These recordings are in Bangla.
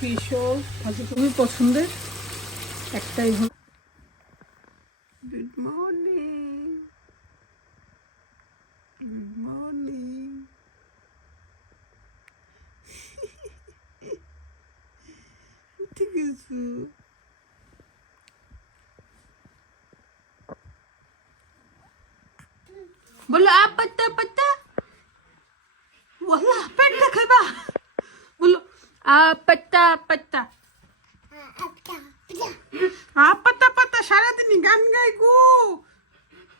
ফিশও ভাজি খুবই পছন্দের একটাই। Good morning, good morning. ঠিক আছে, বলো আ পাত্তা পাত্তা, ওয়াল্লাহ পেটটা খাইবা, বলো আ পাত্তা পাত্তা, আ পাত্তা পাত্তা। সারাদিনই গান গাই গো,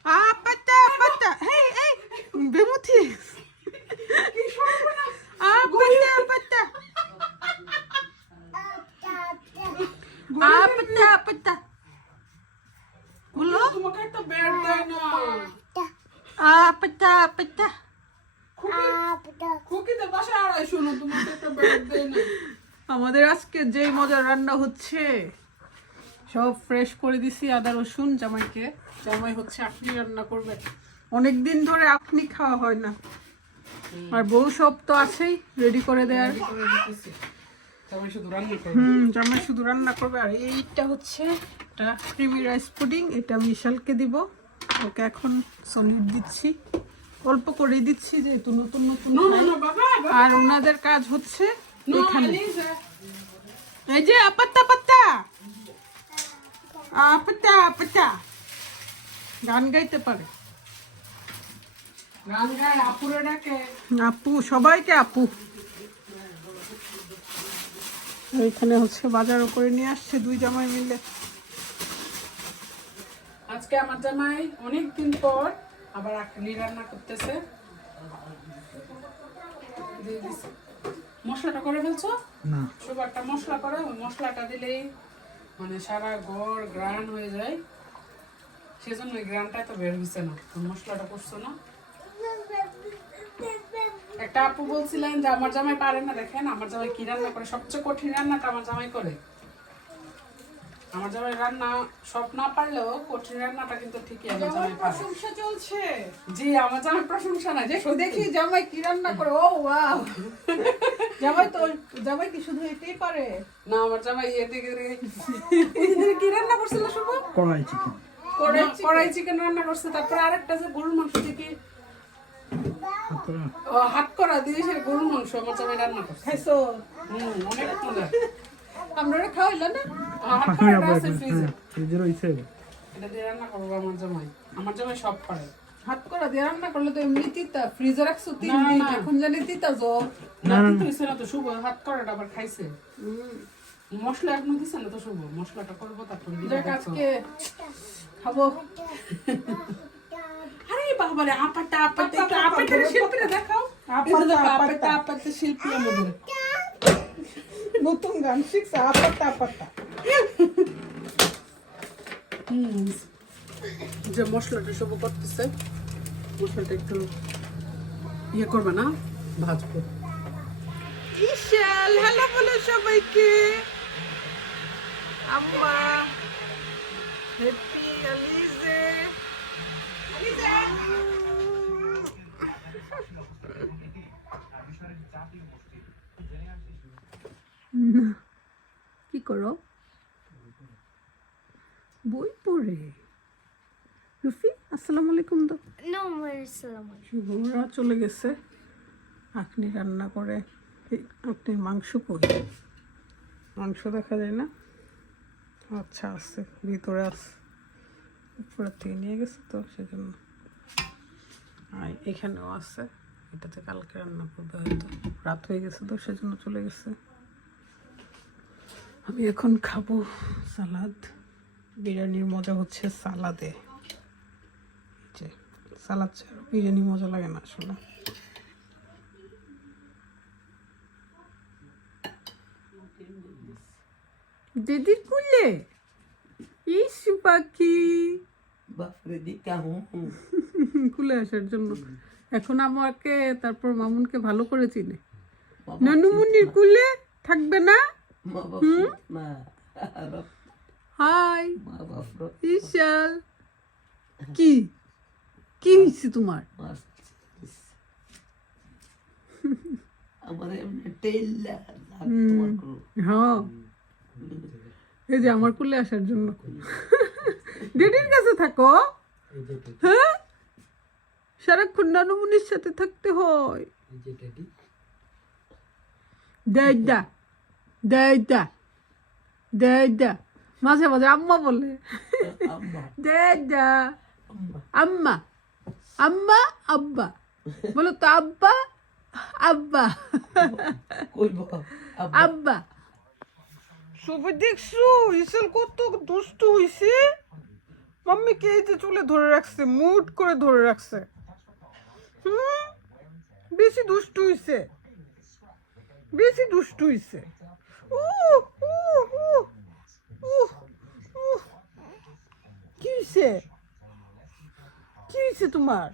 আ পাত্তা পাত্তা। এই এই বেমুথি, আ পাত্তা পাত্তা, আ পাত্তা পাত্তা, বলো তোমাকে একটা ব্যাট দেয় না। আ পাত্তা পাত্তা। খুকিদের বাসায় আড়াই শোনো, তোমাকে একটা ব্যাট দেয় না। আমাদের আজকে যেই মজার রান্না হচ্ছে, সব ফ্রেশ করে দিছি আদা রসুন। জামাইকে, জামাই হচ্ছে আখনি রান্না করবে। অনেকদিন ধরে আখনি খাওয়া হয় না, আর বউ সব তো আছেই রেডি করে দেয়ার। জামাই শুধু রান্না করে। জামাই শুধু রান্না করবে। আর এইটা হচ্ছে একটা ক্রিমি রাইস পুডিং, এটা আমি বিশালকে দিব। ওকে এখন সলিড দিচ্ছি, অল্প করেই দিচ্ছি যেহেতু নতুন নতুন। আর ওনাদের কাজ হচ্ছে এখানে, এই যে পাত্তা পাত্তা, পাত্তা পাত্তা গান গাইতে পারে। গান গায়, আপুরে ডাকে। আপু, সবাইকে আপু। এখানে হচ্ছে বাজারও করে নিয়ে আসছে দুই জামাই মিলে। আজকে আমার জামাই অনেকদিন পর আবার আখনি রান্না করতেছে। দিয়ে দিছি। মশলাটা করে ফেলছো না? সুগারটা মশলা করে, ওই মশলাটা দিলেই মানে সারা ঘর গ্রান হয়ে যায়। সেজন্য ওই গ্রানটা তো বের হচ্ছে না, মশলাটা করছো না। একটা আপু বলছিলেন যে আমার জামাই পারে না। দেখেন আমার জামাই কি রান্না করে, সবচেয়ে কঠিন রান্নাটা আমার জামাই করে। আমার জামাই রান্না সব না পারলেও কঠিন রান্নাটা কিন্তু ঠিকই আমার জামাই পারে। প্রশংসা চলছে। জি, আমার জামাই প্রশংসা না, যে দেখি জামাই কি রান্না করে। ও ওয়াও, জামাই কি শুধু এটাই পারে না। আমার জামাই এদিকে কি রান্না করছিল? শুভ কড়াই চিকেন, কড়াই চিকেন রান্না করছে। তারপর আরেকটা যে গরুর মাংস থেকে হাত করা দিয়ে সে গরুর মাংস আমার জামাই রান্না করছে। খাইছো? অনেক মজা। আমরা খাওয়াইল না, হাত করাটা আছে ফ্রিজে, ফ্রিজের হইছে। এটা দিয়ে রান্না করবো আমার জামাই। আমার জামাই সব পারে। হাত করা দিয়ে রান্না করলে তো এমনি তিতা। ফ্রিজে রাখছো 3 না, দিন, না। এখন জানি তিতা জল। না হইছে না তো শুভ, হাত করাটা আবার খাইছে। মশলা এখনো দিছে না তো শুভ, মশলাটা করবো তারপর দিলে দেখ আজকে খাবো। আরে বাবারে, আপাটা আপাটা একটু আপাটার শিল্পীরা দেখাও। আপাটা, আপাটা আপাটা শিল্পী আমাদের। নতুন গান শিখছে, আপাতা আপাতা। যে মশলাটা সব করতেছে, মশলাটা একটু ইয়ে করবে না, ভাজবো। বিশাল হ্যালো বলো সবাইকে। আম্মা হ্যাপি আলিজে, আলিজে। কি করো? বই পড়ে। রুফি আসসালামু আলাইকুম। তো শুভরা চলে গেছে আখনি রান্না করে। আখনির মাংস কই? মাংস দেখা যায় না। আচ্ছা, আছে ভিতরে, আছে উপরের থেকে নিয়ে গেছে তো সেজন্য। আর এখানেও আছে, এটাতে কালকে রান্না করবে হয়তো। রাত হয়ে গেছে তো সেজন্য চলে গেছে। আমি এখন খাবো সালাদ। বিরিয়ানির মজা হচ্ছে সালাদে। যে সালাদ ছাড়া বিরিয়ানি মজা লাগে না আসলে। দিদির কুলে ইসু পাখি খুলে আসার জন্য এখন আমাকে, তারপর মামুনকে ভালো করে চিনে। নানুমুনির কুলে থাকবে না। হাই ইশাল, কি কি হয়েছে তোমার? আমার এমনি টেল হ্যাঁ এই যে আমার কুলে আসার জন্য ডেডির কাছে থাকো। হ্যাঁ সারাক্ষণ নানুমনির সাথে থাকতে হয়। দেয়দা দেয়দা দেয়দা মাঝে মাঝে আম্মা বলে দেয়দা আম্মা আম্মা আব্বা বলো তো আব্বা আব্বা আব্বা। সবাই দেখছো ইসেল কত দুষ্টু হইছে। মাম্মিকে এই যে চুলে ধরে রাখছে, মুট করে ধরে রাখছে। বেশি দুষ্টু হইছে, বেশি দুষ্টু হইছে। কি হইছে, কি হইছে তোমার?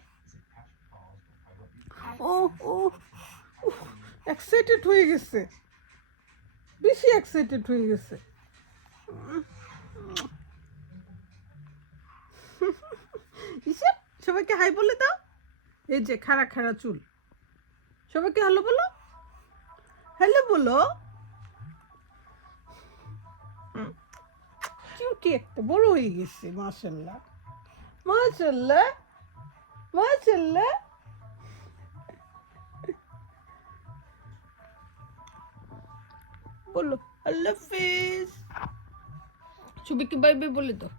ও ও এক্সাইটেড হয়ে গেছে, বেশি এক্সাইটেড হয়ে গেছে। ইসে সবাইকে হাই বলে দাও। এই যে খাড়া খাড়া চুল, সবাইকে হ্যালো বলো, হ্যালো বলো। কিউটি একটা বড় হয়ে গেছে, মাশাআল্লাহ মাশাআল্লাহ মাশাআল্লাহ। বলো আল্লাহ হাফেজ, সবাইকে বাই বাই বলে দাও।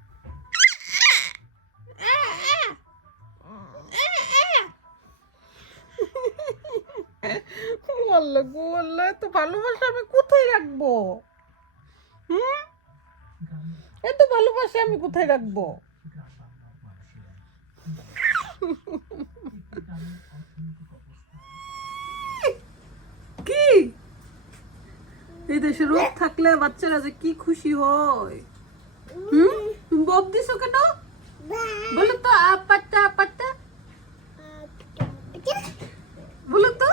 আল্লাহ গো আল্লাহ, এত ভালোবাসা আমি কোথায় রাখবো? এত ভালোবাসা আমি কোথায় রাখবো? কি এই দেশে রোদ থাকলে বাচ্চারা যে কি খুশি হয়। তুমি বব দিছো কেন? বলো তো আপাতা আপাতা, বলো তো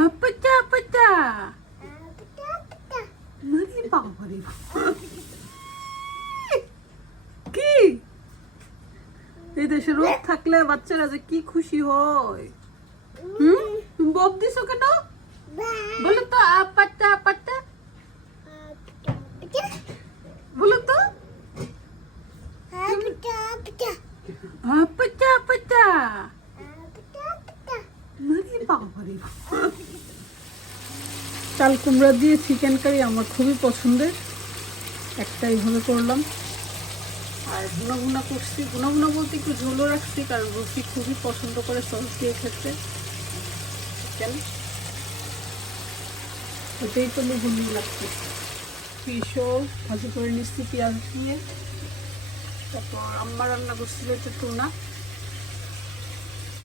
আপাতা আপাতা। নাকি বাবারে কি এই দেশে রোদ থাকলে বাচ্চারা যে কি খুশি হয়। তুমি বব দিছো কেন? বলো তো আপাতা আপাতা, বলো তো আপাতা আপাতা। নাকি বাবারে চাল কুমড়া দিয়ে চিকেন কারি আমার খুবই পছন্দের, একটা এইভাবে করলাম। আর ভুনা ভুনা করছি, ভুনা ভুনা বলতে একটু ঝোলও রাখছি, কারণ রুচি খুবই পছন্দ করে সস দিয়ে খেতে চিকেন। ওটাই তো ভুনি লাগছে। ফিশও ভাজি করে নিচ্ছি পেঁয়াজ দিয়ে। তারপর আম্মা রান্না করছিল হচ্ছে টুনা।